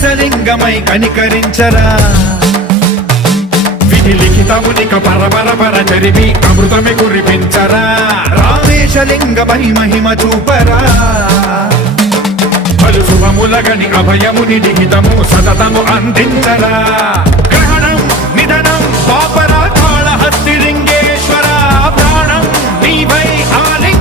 గణేశలింగమై కనికరించరా విధి లిఖితమునిక పర చరిమి అమృతమి కురిపించరా రామేశలింగ మహిమ చూపరా పలు శుభములగని అభయముని లిఖితము సతతము అందించరా గ్రహణం నిధనం పాపరా కాళహస్తి లింగేశ్వర ప్రాణం నీవై ఆలింగ